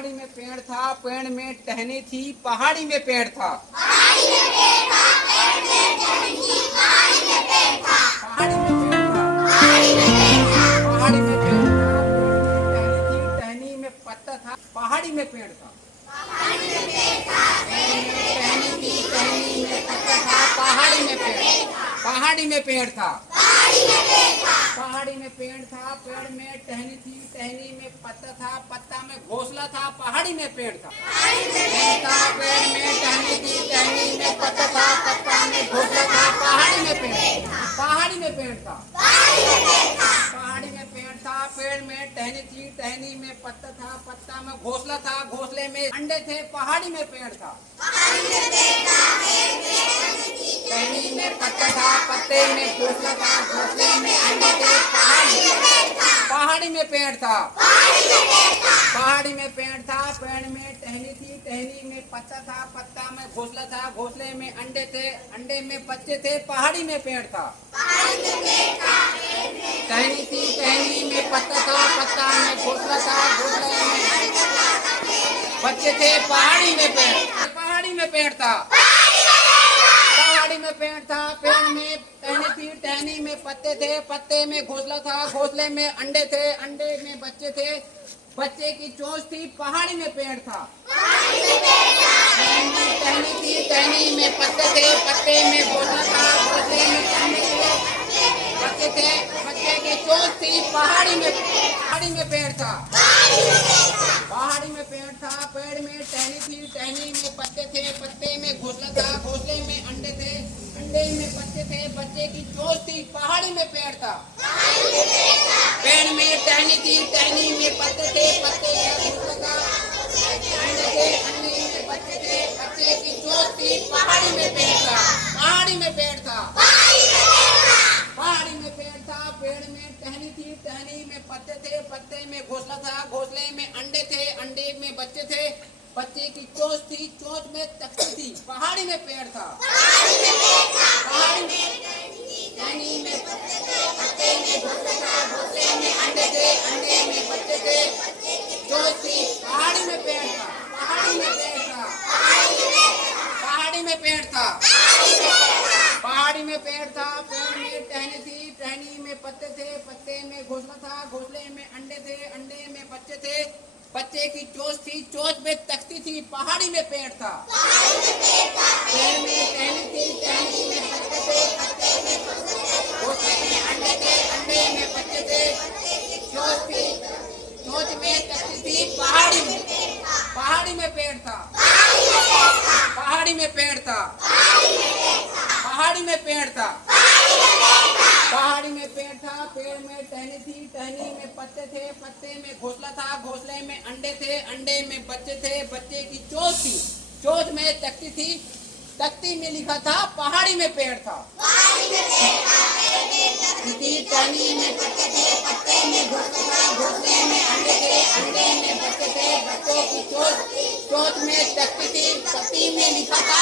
पहाड़ी में पेड़ था, पेड़ में टहनी थी, पहाड़ी में पेड़ था। पहाड़ी में पेड़ था, पेड़ में टहनी थी, पहाड़ी में पेड़ था। पहाड़ी में पेड़ था, पहाड़ी में पेड़ था। पहाड़ी में पेड़ था, टहनी थी, टहनी में पत्ता था, पहाड़ी में पेड़ था। पहाड़ी में पेड़ था, टहनी थी, टहनी में पत्ता था, पहाड़ी में पेड़, पहाड़ी में पेड़ था। पहाड़ी में पेड़ था, पहाड़ी में पेड़ था, पेड़ में टहनी थी, टहनी में पत्ता था, पत्ता में घोंसला था, पहाड़ी में पेड़ था। पेड़ में टहनी थी, टहनी में पत्ता था, पत्ता में घोंसला था, पहाड़ी में पेड़, पहाड़ी में पेड़ था। पहाड़ी में पेड़ था, पहाड़ी में पेड़ था, पेड़ में टहनी थी, टहनी में पत्ता था, पत्ता में घोंसला था, घोंसले में अंडे थे, पहाड़ी में पेड़ था। पहाड़ी में पेड़ था, पेड़ में टहनी थी, टहनी में पत्ता था, पत्ते में घोंसला था, घोंसले में अंडे थे, पहाड़ी में पेड़ था। पहाड़ी में पेड़ था, पहाड़ी में पेड़ था, पेड़ में टहनी थी, टहनी में पत्ता था, पत्ता में घोंसला था, घोंसले में अंडे थे, अंडे में बच्चे थे, पहाड़ी में पेड़ था। पहाड़ी में पेड़ था, पेड़ में टहनी थी, टहनी में पत्ता था, पत्ता में घोंसला था, घोंसले में बच्चे थे, पहाड़ी में पेड़, पहाड़ी में पेड़ था। पहाड़ी में पेड़ था, पेड़ में टहनी थी, टहनी में पत्ते थे, पत्ते में घोंसला था, घोंसले में अंडे थे, अंडे में बच्चे थे, बच्चे की चोंच थी, पहाड़ी में पेड़ था। पहाड़ी में पेड़ था, टहनी थी, टहनी में पत्ते थे, पत्ते में घोंसला था, घोंसले में अंडे थे, बच्चे थे, बच्चे की चोंच थी, पहाड़ी में पेड़ था। पहाड़ी में पेड़ था, पेड़ में टहनी थी, टहनी में पत्ते थे, पत्ते में घोंसला था, घोंसले में अंडे थे, अंडे में बच्चे थे, बच्चे की चोंच थी, पहाड़ी में पेड़ था। पेड़ में टहनी थी, टहनी में पत्ते थे, पत्ते में घोंसला था, अंडे थे, अंडे में बच्चे थे, बच्चे की चोंच थी, पहाड़ी में पेड़ था। पहाड़ी में पेड़ था, पहाड़ी में पेड़ था, पेड़ में टहनी थी, टहनी में पत्ते थे, पत्ते में घोंसला था, घोंसले में अंडे थे, अंडे में बच्चे थे, बच्चे की चोंच थी, चोंच में तख्ती थी, पहाड़ी में पेड़ था। पहाड़ी में टहनी में पत्ते थे, पत्ते में घोंसला था, घोंसले में अंडे थे, अंडे में बच्चे थे, चोंच थी, पहाड़ी में पेड़ था। पहाड़ी में पेड़ था, पहाड़ी में पेड़ था, पहाड़ी में पेड़ था, पेड़ में टहनी थी, टहनी में पत्ते थे, पत्ते में घोंसला था, घोंसले में अंडे थे, अंडे में बच्चे थे, बच्चे की चोंच थी, चोंच में तख्ती थी, पहाड़ी में पेड़ था। पेड़ में टहनी थी, टहनी में पत्ते थे, पत्ते में घोंसले में अंडे थे, अंडे में बच्चे थे, चोंच थी, चोंच में तख्ती थी, पहाड़ी में पेड़ था। पहाड़ी में पेड़ था, पहाड़ी में पेड़ था, पहाड़ी में पेड़ था, पेड़ में टहनी थी, टहनी में पत्ते थे, पत्ते में घोंसला था, घोंसले में अंडे थे, अंडे में बच्चे थे, बच्चे की चोंच थी, चोंच में तख्ती थी, तख्ती में लिखा था, पहाड़ी में पेड़ था। टहनी में पत्ते थे, पत्ते में घोंसला था, घोंसले में अंडे थे, अंडे में बच्चे थे, बच्चों की चोंच में तख्ती थी, तख्ती में लिखा था,